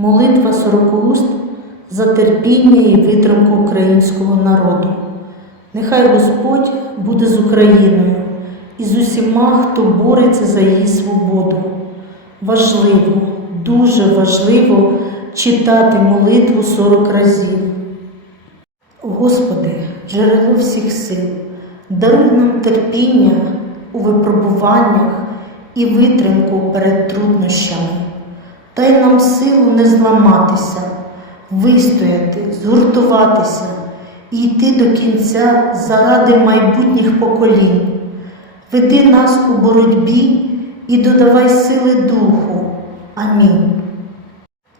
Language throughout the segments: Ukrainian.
Молитва сорокауст за терпіння і витримку українського народу. Нехай Господь буде з Україною і з усіма, хто бореться за її свободу. Важливо, дуже важливо читати молитву 40 разів. Господи, джерело всіх сил, даруй нам терпіння у випробуваннях і витримку перед труднощами. Дай нам силу не зламатися, вистояти, згуртуватися і йти до кінця заради майбутніх поколінь. Веди нас у боротьбі і додавай сили духу. Амінь.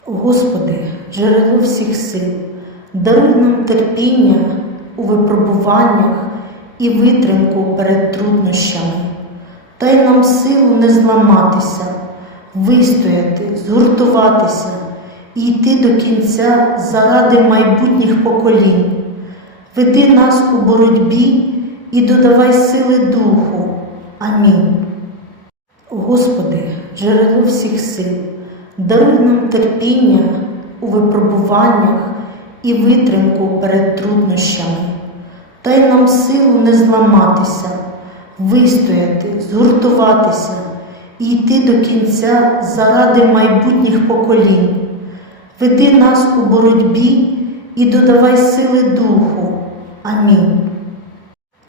Господи, джерело всіх сил, даруй нам терпіння у випробуваннях і витримку перед труднощами. Дай нам силу не зламатися, вистояти, згуртуватися і йти до кінця заради майбутніх поколінь. Веди нас у боротьбі і додавай сили духу. Амінь. Господи, джерело всіх сил, даруй нам терпіння у випробуваннях і витримку перед труднощами. Дай нам силу не зламатися, вистояти, згуртуватися і йти до кінця заради майбутніх поколінь. Веди нас у боротьбі і додавай сили духу. Амінь.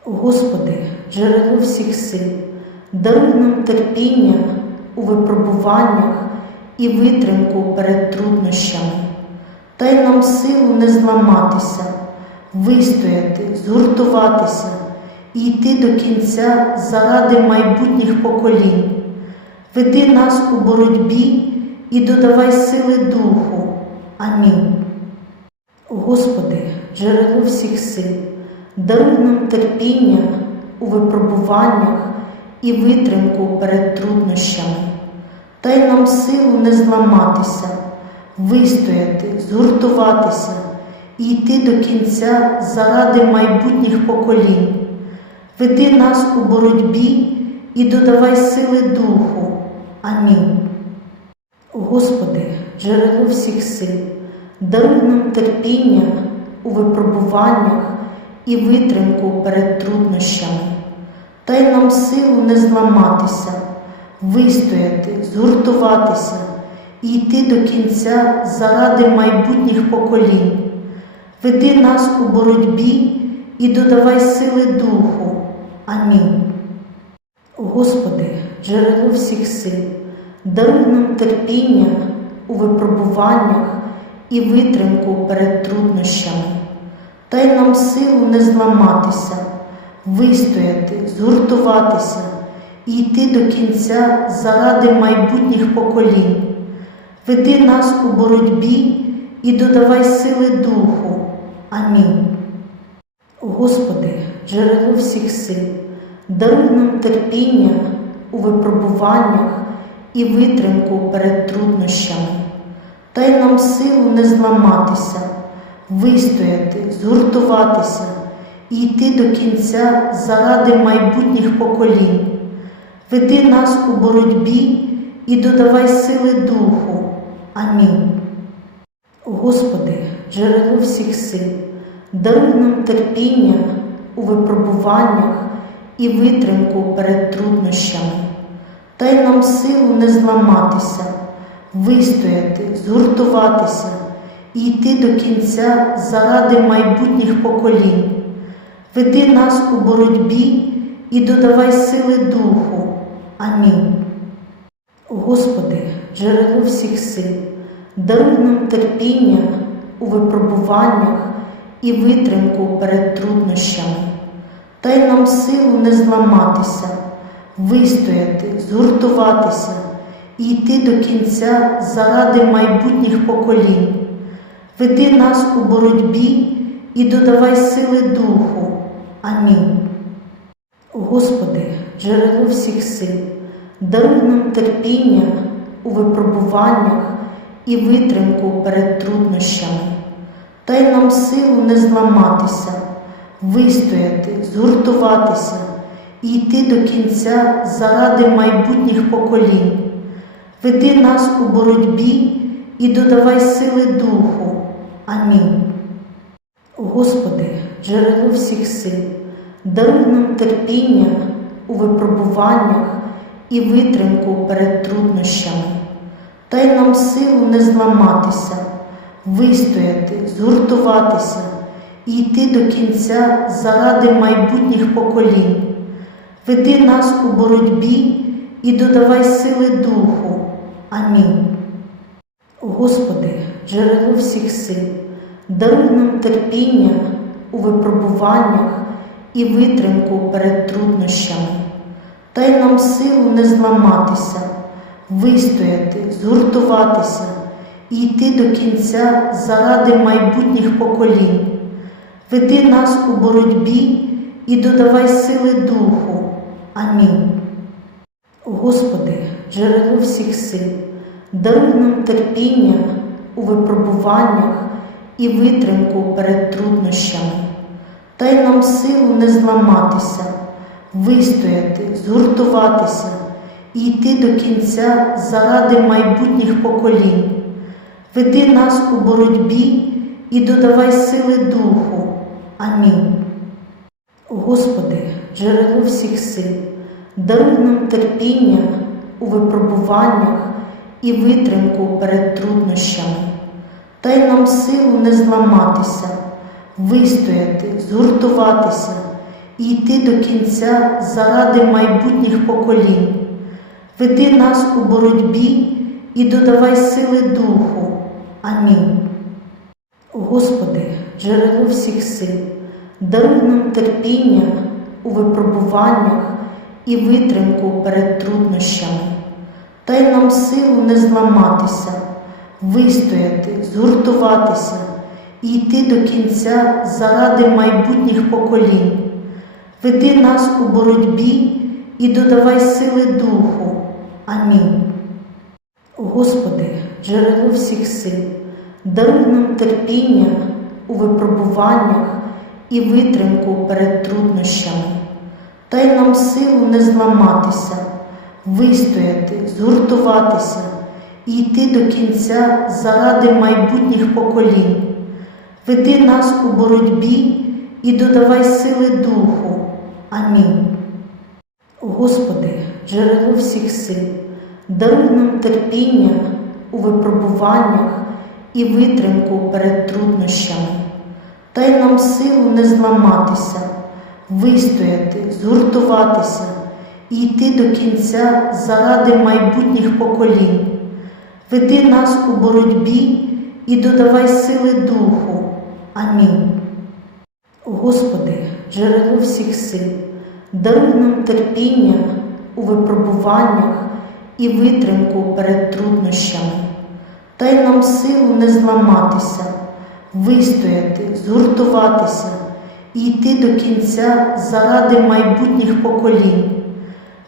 Господи, джерело всіх сил, даруй нам терпіння у випробуваннях і витримку перед труднощами. Дай нам силу не зламатися, вистояти, згуртуватися і йти до кінця заради майбутніх поколінь. Веди нас у боротьбі і додавай сили духу. Амінь. Господи, джерело всіх сил, даруй нам терпіння у випробуваннях і витримку перед труднощами. Дай нам силу не зламатися, вистояти, згуртуватися і йти до кінця заради майбутніх поколінь. Веди нас у боротьбі і додавай сили духу. Амінь. Господи, джерело всіх сил, даруй нам терпіння у випробуваннях і витримку перед труднощами. Дай нам силу не зламатися, вистояти, згуртуватися і йти до кінця заради майбутніх поколінь. Веди нас у боротьбі і додавай сили духу. Амінь. Господи, джерело всіх сил, даруй нам терпіння у випробуваннях і витримку перед труднощами. Дай нам силу не зламатися, вистояти, згуртуватися і йти до кінця заради майбутніх поколінь. Веди нас у боротьбі і додавай сили духу. Амінь. Господи, джерело всіх сил, даруй нам терпіння у випробуваннях і витримку перед труднощами. Дай нам силу не зламатися, вистояти, згуртуватися і йти до кінця заради майбутніх поколінь. Веди нас у боротьбі і додавай сили духу. Амінь. Господи, джерело всіх сил, даруй нам терпіння у випробуваннях і витримку перед труднощами. Дай нам силу не зламатися, вистояти, згуртуватися і йти до кінця заради майбутніх поколінь. Веди нас у боротьбі і додавай сили духу. Амінь. Господи, джерело всіх сил, даруй нам терпіння у випробуваннях і витримку перед труднощами. Дай нам силу не зламатися, вистояти, згуртуватися і йти до кінця заради майбутніх поколінь. Веди нас у боротьбі і додавай сили духу. Амінь. Господи, джерело всіх сил, даруй нам терпіння у випробуваннях і витримку перед труднощами. Дай нам силу не зламатися, вистояти, згуртуватися і йти до кінця заради майбутніх поколінь. Веди нас у боротьбі і додавай сили Духу. Амінь. Господи, джерело всіх сил, даруй нам терпіння у випробуваннях і витримку перед труднощами. Дай нам силу не зламатися, вистояти, згуртуватися і йти до кінця заради майбутніх поколінь. Веди нас у боротьбі і додавай сили Духу. Амінь. Господи, джерело всіх сил, даруй нам терпіння у випробуваннях і витримку перед труднощами. Дай нам силу не зламатися, вистояти, згуртуватися і йти до кінця заради майбутніх поколінь. Веди нас у боротьбі і додавай сили Духу. Амінь. Господи, джерело всіх сил, даруй нам терпіння у випробуваннях і витримку перед труднощами. Дай нам силу не зламатися, вистояти, згуртуватися і йти до кінця заради майбутніх поколінь. Веди нас у боротьбі і додавай сили Духу. Амінь. Господи, джерело всіх сил, даруй нам терпіння у випробуваннях і витримку перед труднощами. Дай нам силу не зламатися, вистояти, згуртуватися і йти до кінця заради майбутніх поколінь. Веди нас у боротьбі і додавай сили Духу. Амінь. Господи, джерело всіх сил, даруй нам терпіння у випробуваннях і витримку перед труднощами. Дай нам силу не зламатися, вистояти, згуртуватися і йти до кінця заради майбутніх поколінь. Веди нас у боротьбі і додавай сили Духу. Амінь. Господи, джерело всіх сил, даруй нам терпіння у випробуваннях і витримку перед труднощами. Дай нам силу не зламатися, вистояти, згуртуватися і йти до кінця заради майбутніх поколінь. Веди нас у боротьбі і додавай сили Духу. Амінь. Господи, джерело всіх сил, даруй нам терпіння у випробуваннях і витримку перед труднощами. Дай нам силу не зламатися, вистояти, згуртуватися і йти до кінця заради майбутніх поколінь. Веди нас у боротьбі і додавай сили Духу. Амінь. Господи, джерело всіх сил, даруй нам терпіння у випробуваннях і витримку перед труднощами. Дай нам силу не зламатися, вистояти, згуртуватися і йти до кінця заради майбутніх поколінь.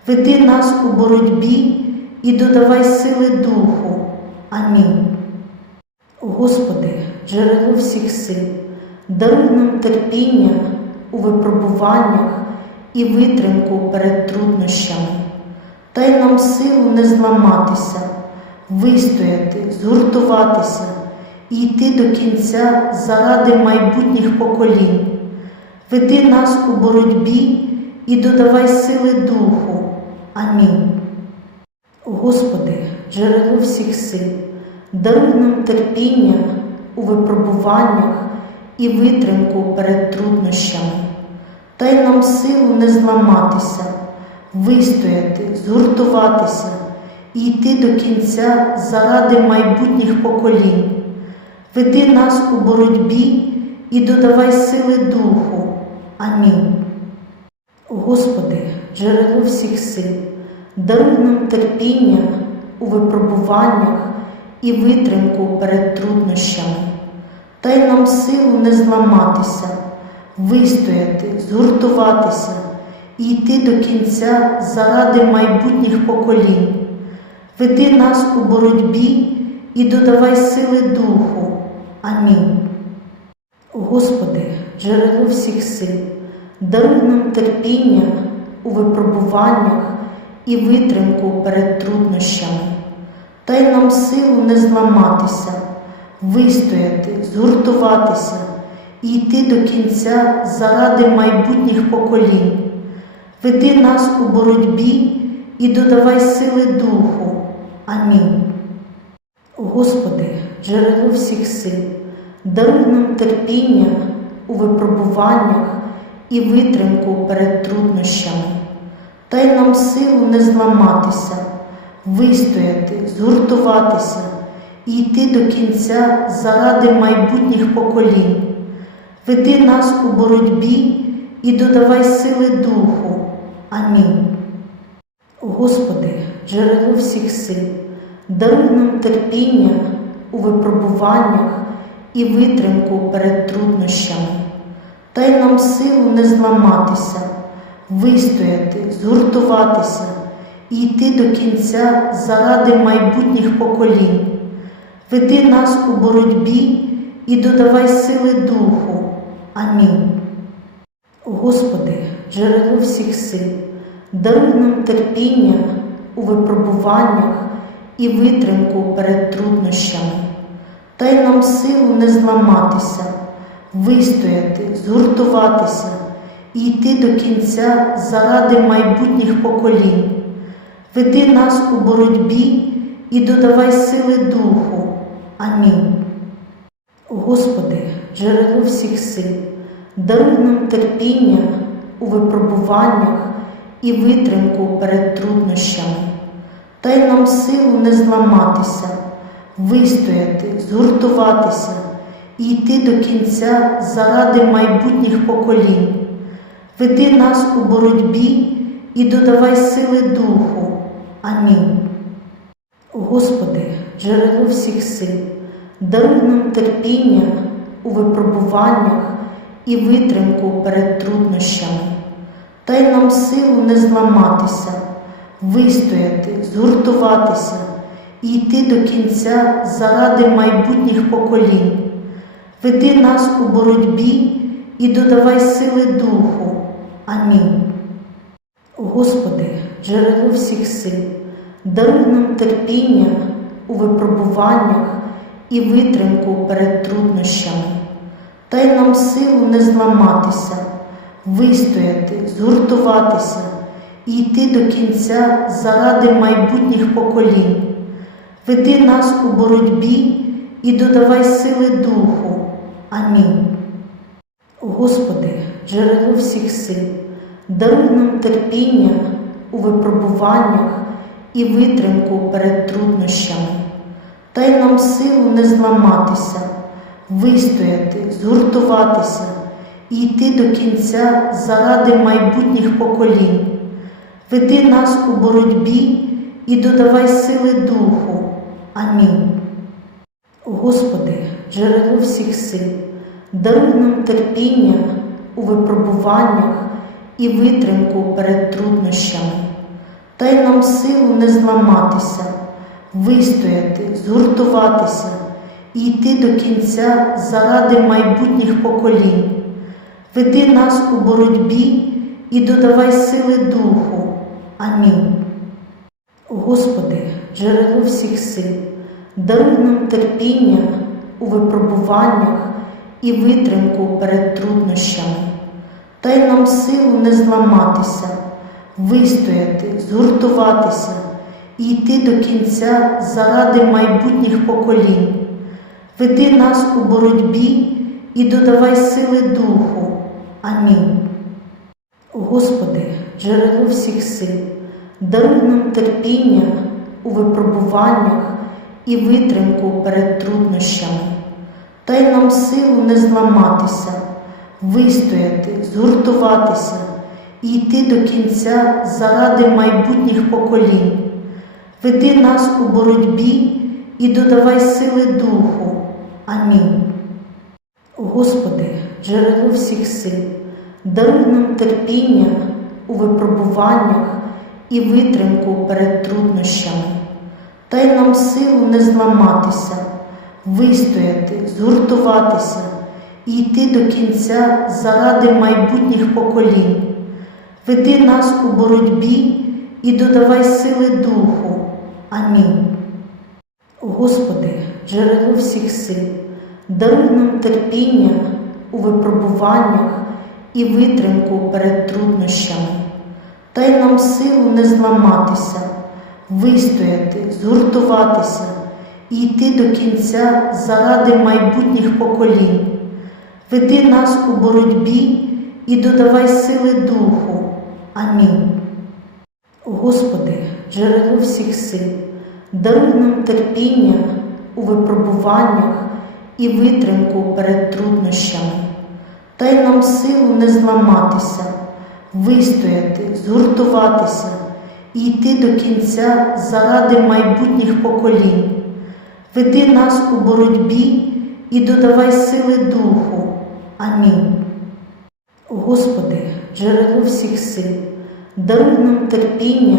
Веди нас у боротьбі і додавай сили Духу. Амінь. Господи, джерело всіх сил, даруй нам терпіння у випробуваннях і витримку перед труднощами. Дай нам силу не зламатися, вистояти, згуртуватися і йти до кінця заради майбутніх поколінь. Веди нас у боротьбі і додавай сили Духу. Амінь. Господи, джерело всіх сил, даруй нам терпіння у випробуваннях і витримку перед труднощами. Дай нам силу не зламатися, вистояти, згуртуватися і йти до кінця заради майбутніх поколінь. Веди нас у боротьбі і додавай сили Духу. Амінь. Господи, джерело всіх сил, даруй нам терпіння у випробуваннях і витримку перед труднощами. Дай нам силу не зламатися, вистояти, згуртуватися і йти до кінця заради майбутніх поколінь. Веди нас у боротьбі і додавай сили Духу. Амінь. Господи, джерело всіх сил, даруй нам терпіння у випробуваннях і витримку перед труднощами. дай нам силу не зламатися, вистояти, згуртуватися і йти до кінця заради майбутніх поколінь. Веди нас у боротьбі і додавай сили духу. Амінь. Господи, джерело всіх сил, даруй нам терпіння у випробуваннях і витримку перед труднощами. Дай нам силу не зламатися, вистояти, згуртуватися і йти до кінця заради майбутніх поколінь. Веди нас у боротьбі і додавай сили духу. Амінь. Господи, джерело всіх сил, даруй нам терпіння у випробуваннях і витримку перед труднощами. Дай нам силу не зламатися, вистояти, згуртуватися і йти до кінця заради майбутніх поколінь. Веди нас у боротьбі і додавай сили духу. Амінь. Господи, джерело всіх сил, даруй нам терпіння у випробуваннях і витримку перед труднощами. Дай нам силу не зламатися, вистояти, згуртуватися і йти до кінця заради майбутніх поколінь. Веди нас у боротьбі і додавай сили духу. Амінь. Господи, джерело всіх сил, даруй нам терпіння у випробуваннях і витримку перед труднощами. Дай нам силу не зламатися, вистояти, згуртуватися і йти до кінця заради майбутніх поколінь. Веди нас у боротьбі і додавай сили духу. Амінь. Господи, джерело всіх сил, даруй нам терпіння у випробуваннях і витримку перед труднощами. Дай нам силу не зламатися, вистояти, згуртуватися і йти до кінця заради майбутніх поколінь. Веди нас у боротьбі і додавай сили духу. Амінь. Господи, джерело всіх сил, даруй нам терпіння у випробуваннях і витримку перед труднощами. Дай нам силу не зламатися, вистояти, згуртуватися і йти до кінця заради майбутніх поколінь. Веди нас у боротьбі і додавай сили духу. Амінь. Господи, джерело всіх сил, даруй нам терпіння у випробуваннях і витримку перед труднощами. Дай нам силу не зламатися, вистояти, згуртуватися і йти до кінця заради майбутніх поколінь. Веди нас у боротьбі і додавай сили духу. Амінь. Господи, джерело всіх сил, даруй нам терпіння у випробуваннях і витримку перед труднощами. Дай нам силу не зламатися, вистояти, згуртуватися і йти до кінця заради майбутніх поколінь. Веди нас у боротьбі і додавай сили духу. Амінь. Господи, джерело всіх сил, даруй нам терпіння у випробуваннях і витримку перед труднощами. Дай нам силу не зламатися, вистояти, згуртуватися і йти до кінця заради майбутніх поколінь. Веди нас у боротьбі і додавай сили духу. Амінь. Господи, джерело всіх сил, даруй нам терпіння у випробуваннях і витримку перед труднощами. Дай нам силу не зламатися, вистояти, згуртуватися і йти до кінця заради майбутніх поколінь. Веди нас у боротьбі і додавай сили духу. Амінь. Господи, джерело всіх сил, даруй нам терпіння у випробуваннях і витримку перед труднощами. Дай нам силу не зламатися, вистояти, згуртуватися і йти до кінця заради майбутніх поколінь. Веди нас у боротьбі і додавай сили духу. Амінь. Господи, джерело всіх сил, даруй нам терпіння у випробуваннях і витримку перед труднощами. Дай нам силу не зламатися, вистояти, згуртуватися і йти до кінця заради майбутніх поколінь. Веди нас у боротьбі і додавай сили духу. Амінь. Господи, джерело всіх сил, даруй нам терпіння у випробуваннях і витримку перед труднощами. Дай нам силу не зламатися, вистояти, згуртуватися і йти до кінця заради майбутніх поколінь. Веди нас у боротьбі і додавай сили духу. Амінь. Господи, джерело всіх сил, даруй нам терпіння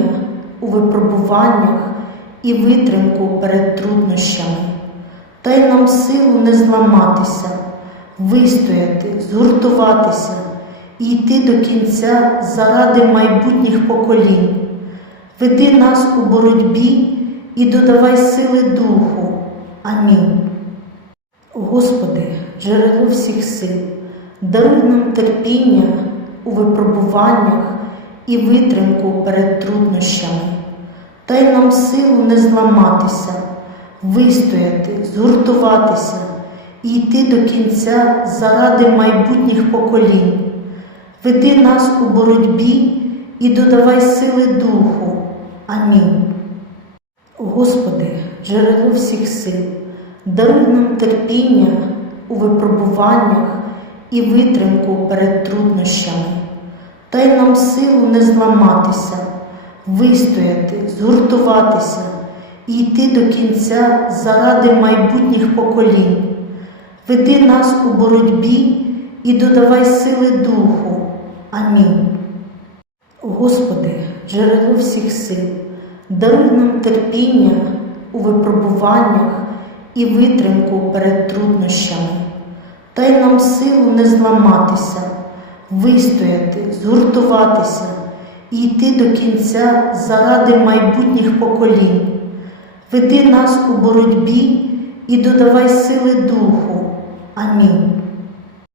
у випробуваннях і витримку перед труднощами. Дай нам силу не зламатися, вистояти, згуртуватися і йти до кінця заради майбутніх поколінь. Веди нас у боротьбі і додавай сили духу. Амінь. Господи, джерело всіх сил, даруй нам терпіння у випробуваннях і витримку перед труднощами. Дай нам силу не зламатися, вистояти, згуртуватися і йти до кінця заради майбутніх поколінь. Веди нас у боротьбі і додавай сили духу. Амінь. Господи, джерело всіх сил, даруй нам терпіння у випробуваннях і витримку перед труднощами. Дай нам силу не зламатися, вистояти, згуртуватися і йти до кінця заради майбутніх поколінь. Веди нас у боротьбі і додавай сили духу. Амінь. Господи, джерело всіх сил, даруй нам терпіння у випробуваннях і витримку перед труднощами. Дай нам силу не зламатися, вистояти, згуртуватися і йти до кінця заради майбутніх поколінь. Веди нас у боротьбі і додавай сили духу. Амінь.